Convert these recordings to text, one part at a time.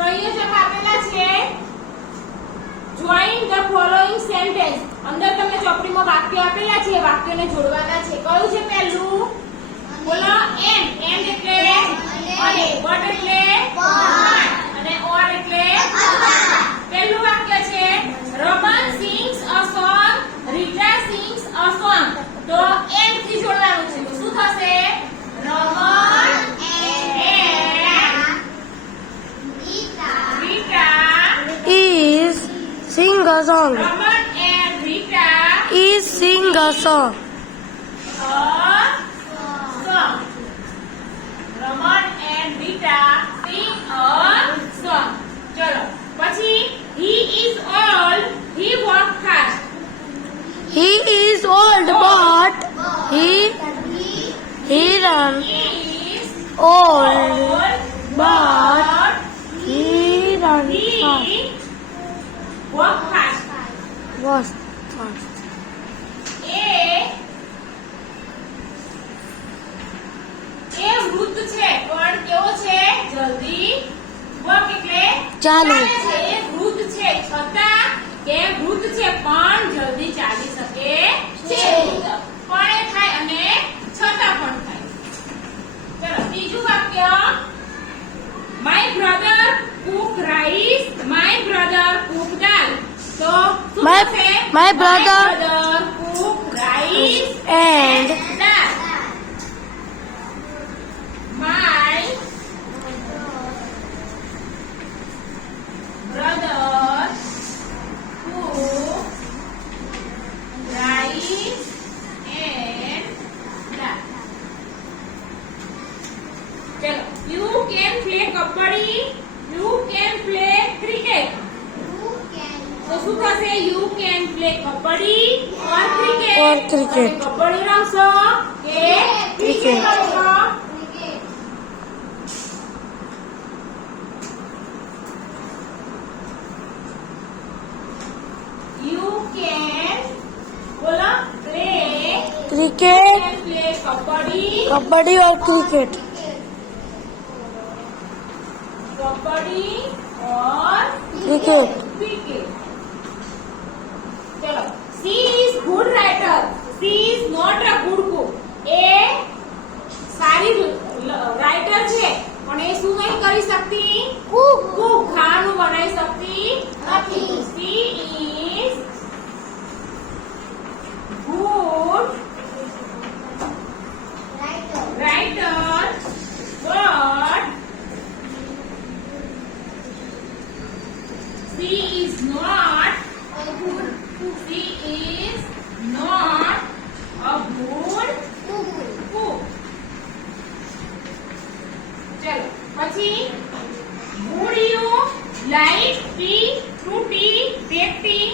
સંયોજક આપેલા છે. Join the following sentence. અંદર તમને ચોપડીમાં વાક્યો આપેલા છે, વાક્યોને જોડવાના છે. કયું છે પહેલું? બોલો. એન્ડ. એન્ડ એટલે અને. વોટ એટલે અને ઓર એટલે પહેલું વાક્ય છે Raman sings a song, Rita sings a song. તો એન્ડ થી જોડવાનું છે. તો શું થશે? Raman is sing a song. Raman and Rita Is sing a song. song. Raman and Rita sing a song. ચલો પછી he is old, he walk fast. He is old, but he run He is old, but he run fast. he walk fast. Was fast. એ વૃદ્ધ છે પણ કેવો છે? જલ્દી વોક એટલે ચાલે છે. એ વૃદ્ધ છે છતાં કે વૃદ્ધ છે પણ જલ્દી ચાલી શકે છે. પણ એ થાય અને છતાં પણ થાય. ચલો ત્રીજું વાક્ય my brother cook rice, my brother cook dal. તો શું થશે? my brother cook rice and dal. My brother cook rice and dal. चलो you can play kabaddi, you can play cricket. तो શું થશે? you can play kabaddi or cricket. Or cricket. તમે કબડ્ડી રમશો કે ક્રિકેટ રમશો? You can बोला play cricket, play kabaddi kabaddi or cricket. Kabaddi और Cricket. cricket. चलो she is good writer, she is not a good cook. એ સારી રાઇટર છે પણ એ શું નહીં કરી શકતી? કુક ખાવાનું બનાવી શકતી નથી. she is good writer but she is not a good cook. She is not a good cook. चलो પછી would you like to take tea?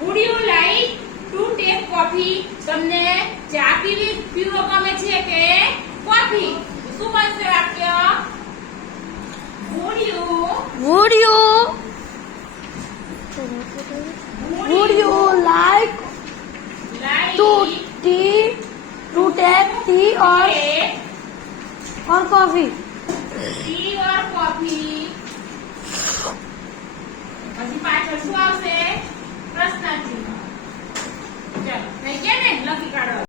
Would you like to take coffee? તમને ચા પીવો ગમે છે કે કોફી? શું બનશે વાક્ય? would you Would you like to take tea or coffee? T or coffee? પછી પાછળ શું આવશે? પ્રશ્નાર્થ ચિહ્ન. ચલો થઈ ગયા ને? લખી કાઢો.